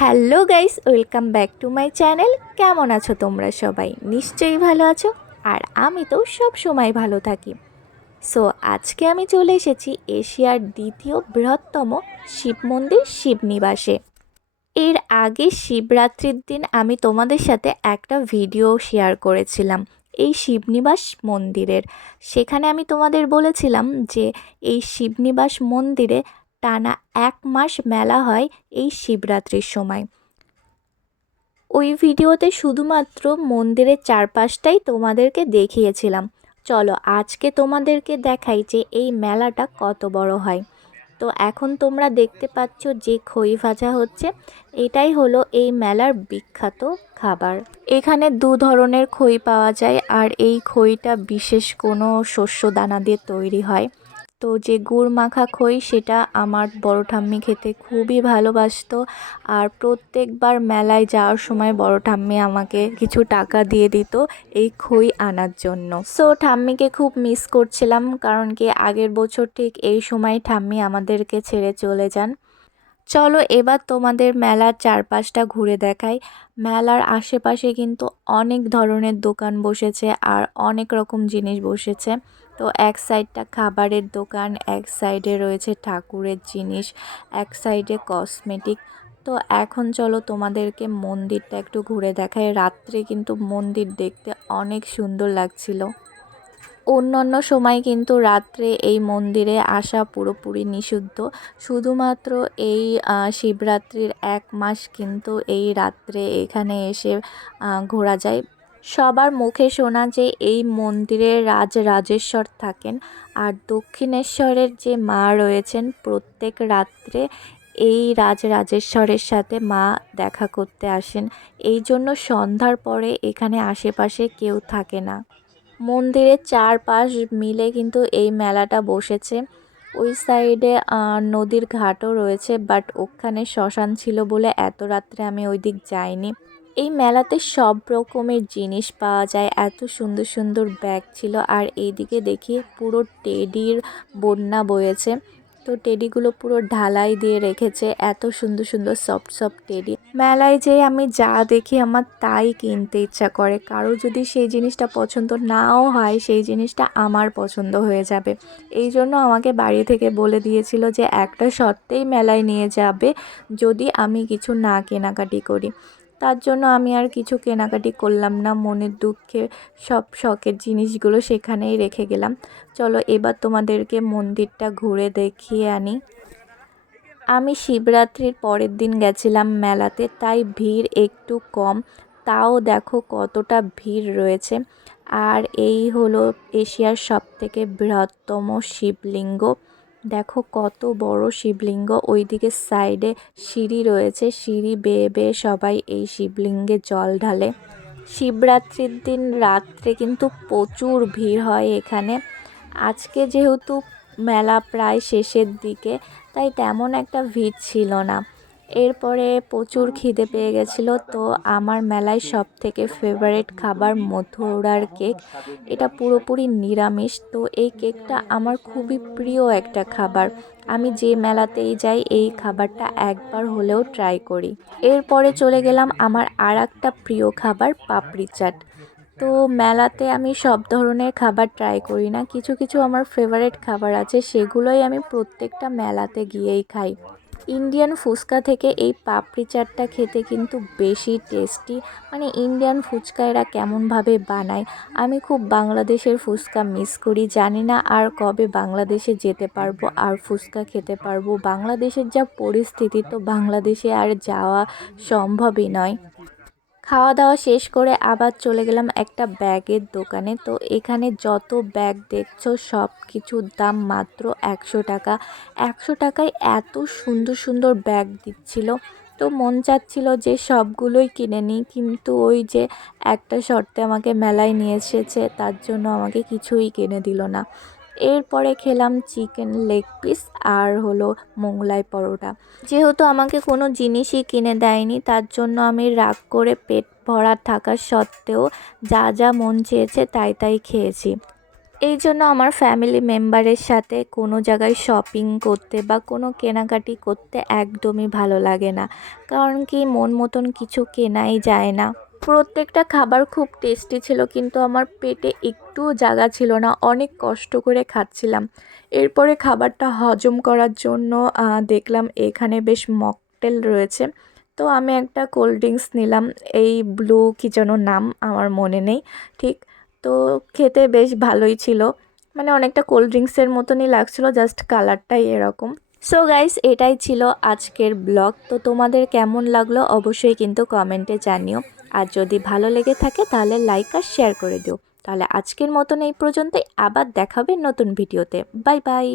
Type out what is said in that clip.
Hello guys, welcome back to my channel. কেমন আছো তোমরা সবাই? নিশ্চয়ই ভালো আছো। আর আমি তো সব সময় ভালো থাকি। সো আজকে আমি চলে এসেছি এশিয়ার দ্বিতীয় বৃহত্তম শিব মন্দির শিবনিবাসে এর আগে শিবরাত্রির দিন আমি তোমাদের সাথে একটা ভিডিও শেয়ার করেছিলাম, এই শিবনিবাস মন্দিরের। সেখানে আমি তোমাদের বলেছিলাম যে, এই শিবনিবাস মন্দিরে টানা এক মাস মেলা হয় এই শিবরাত্রির সময়। ওই ভিডিওতে শুধুমাত্র মন্দিরের চারপাশটাই তোমাদেরকে দেখিয়েছিলাম। চলো আজকে তোমাদেরকে দেখাই যে এই মেলাটা কত বড় হয়। তো এখন তোমরা দেখতে পাচ্ছ যে খই ভাজা হচ্ছে। এটাই হলো এই মেলার বিখ্যাত খাবার। এখানে দু ধরনের খই পাওয়া যায় আর এই খইটা বিশেষ কোনো শস্য দানা দিয়ে তৈরি হয়। তো যে গুড় মাখা খই সেটা আমার বড় ঠাম্মি খেতে খুবই ভালোবাসতো। আর প্রত্যেকবার মেলায় যাওয়ার সময় বড় ঠাম্মি আমাকে কিছু টাকা দিয়ে দিত এই খই আনার জন্য। সো ঠাম্মিকে খুব মিস করছিলাম কারণ কি আগের বছর ঠিক এই সময় ঠাম্মি আমাদেরকে ছেড়ে চলে যান। চলো এবার তোমাদের মেলার চারপাশটা ঘুরে দেখাই। মেলার আশেপাশে কিন্তু অনেক ধরনের দোকান বসেছে আর অনেক রকম জিনিস বসেছে। তো এক সাইডটা খাবারের দোকান, এক সাইডে রয়েছে ঠাকুরের জিনিস, এক সাইডে কসমেটিক। তো এখন চলো তোমাদেরকে মন্দিরটা একটু ঘুরে দেখায় রাত্রে কিন্তু মন্দির দেখতে অনেক সুন্দর লাগছিল। অন্যান্য সময় কিন্তু রাত্রে এই মন্দিরে আসা পুরোপুরি নিষিদ্ধ। শুধুমাত্র এই শিবরাত্রির এক মাস কিন্তু এই রাত্রে এখানে এসে ঘোরা যায়। সবার মুখে শোনা যে এই মন্দিরে রাজ রাজেশ্বর থাকেন আর দক্ষিণেশ্বরের যে মা রয়েছেন প্রত্যেক রাত্রে এই রাজ রাজেশ্বরের সাথে মা দেখা করতে আসেন। এই জন্য সন্ধ্যার পরে এখানে আশেপাশে কেউ থাকে না। মন্দিরের চারপাশ মিলে কিন্তু এই মেলাটা বসেছে। ওই সাইডে নদীর ঘাটও রয়েছে, বাট ওখানে শ্মশান ছিল বলে এত রাত্রে আমি ওই দিক যাইনি। এই মেলাতে সব রকমের জিনিস পাওয়া যায়। এত সুন্দর সুন্দর ব্যাগ ছিল আর এইদিকে দেখি পুরো টেডির বন্যা বয়েছে। তো টেডিগুলো পুরো ঢালাই দিয়ে রেখেছে। এত সুন্দর সুন্দর সফট সফট টেডি। মেলায় যেয়ে আমি যা দেখি আমার তাই কিনতে ইচ্ছা করে। কারও যদি সেই জিনিসটা পছন্দ নাও হয়, সেই জিনিসটা আমার পছন্দ হয়ে যাবে। এই জন্য আমাকে বাড়ি থেকে বলে দিয়েছিল যে, একটা সত্ত্বেই মেলায় নিয়ে যাবে যদি আমি কিছু না কেনাকাটি করি। তার জন্য আমি আর কিছু কেনাকাটি করলাম না। মনের দুঃখে সব শখের জিনিসগুলো সেখানেই রেখে গেলাম। চলো এবার তোমাদেরকে মন্দিরটা ঘুরে দেখিয়ে আনি। আমি শিবরাত্রির পরের দিন গেছিলাম মেলাতে, তাই ভিড় একটু কম। তাও দেখো কতটা ভিড় রয়েছে। আর এই হলো এশিয়ার সবথেকে বৃহত্তম শিবলিঙ্গ। দেখো কত বড় শিবলিঙ্গ। ওইদিকে সাইডে সিঁড়ি রয়েছে। সিঁড়ি বেয়ে বেয়ে সবাই এই শিবলিঙ্গে জল ঢালে। শিবরাত্রির দিন রাত্রে কিন্তু প্রচুর ভিড় হয় এখানে। আজকে যেহেতু মেলা প্রায় শেষের দিকে, তাই তেমন একটা ভিড় ছিল না। এরপরে প্রচুর খিদে পেয়ে গেছিল, তো আমার মেলায় সব থেকে ফেভারেট খাবার মথুরার কেক এটা পুরোপুরি নিরামিষ, তো এই কেকটা আমার খুবই প্রিয় একটা খাবার। আমি যে মেলাতেই যাই, এই খাবারটা একবার হলেও ট্রাই করি। এরপরে চলে গেলাম আমার আর একটা প্রিয় খাবার, পাপড়ি চাট। তো মেলাতে আমি সব ধরনের খাবার ট্রাই করি না, কিছু কিছু আমার ফেভারেট খাবার আছে, সেগুলোই আমি প্রত্যেকটা মেলাতে গিয়েই খাই। ইন্ডিয়ান ফুচকা থেকে এই পাপড়ি চাটটা খেতে কিন্তু বেশি টেস্টি মানে ইন্ডিয়ান ফুচকা এরা কেমনভাবে বানায়? আমি খুব বাংলাদেশের ফুচকা মিস করি, জানি না আর কবে বাংলাদেশে যেতে পারব, আর ফুচকা খেতে পারব। বাংলাদেশের যা পরিস্থিতি তো বাংলাদেশে আর যাওয়া সম্ভবই নয়। খাওয়া দাওয়া শেষ করে আবার চলে গেলাম একটা ব্যাগের দোকানে। তো এখানে যত ব্যাগ দেখছ সব কিছুর দাম মাত্র একশো টাকা। একশো টাকায় এত সুন্দর সুন্দর ব্যাগ দিচ্ছিল। তো মন চাচ্ছিল যে সবগুলোই কিনে নিই, কিন্তু ওই যে একটা শর্তে আমাকে মেলায় নিয়ে এসেছে, তার জন্য আমাকে কিছুই কিনে দিল না। এরপরে খেলাম চিকেন লেগ পিস আর হলো মোগলাই পরোটা। যেহেতু আমাকে কোনো জিনিসই কিনে দেয়নি, তার জন্য আমি রাগ করে পেট ভরা থাকা সত্ত্বেও যা যা মন চেয়েছে তাই তাই খেয়েছি। এই জন্য আমার ফ্যামিলি মেম্বারের সাথে কোনো জায়গায় শপিং করতে বা কোনো কেনাকাটি করতে একদমই ভালো লাগে না। কারণ কি মন মতন কিছু কেনাই যায় না। প্রত্যেকটা খাবার খুব টেস্টি ছিল, কিন্তু আমার পেটে একটুও জায়গা ছিল না, অনেক কষ্ট করে খাচ্ছিলাম। এরপরে খাবারটা হজম করার জন্য দেখলাম এখানে বেশ মকটেল রয়েছে। তো আমি একটা কোল্ড ড্রিঙ্কস নিলাম, এই ব্লু কি যেন নাম আমার মনে নেই, ঠিক? তো খেতে বেশ ভালোই ছিল। মানে অনেকটা কোল্ড ড্রিঙ্কসের মতনই লাগছিল, জাস্ট কালারটাই এরকম। সো গাইস এটাই ছিল আজকের ব্লগ। তো তোমাদের কেমন লাগল অবশ্যই কিন্তু কমেন্টে জানিও। আর যদি ভালো লেগে থাকে তাহলে লাইক আর শেয়ার করে দিও। তাহলে আজকের মতন এই পর্যন্তই। আবার দেখাবে নতুন ভিডিওতে বাই বাই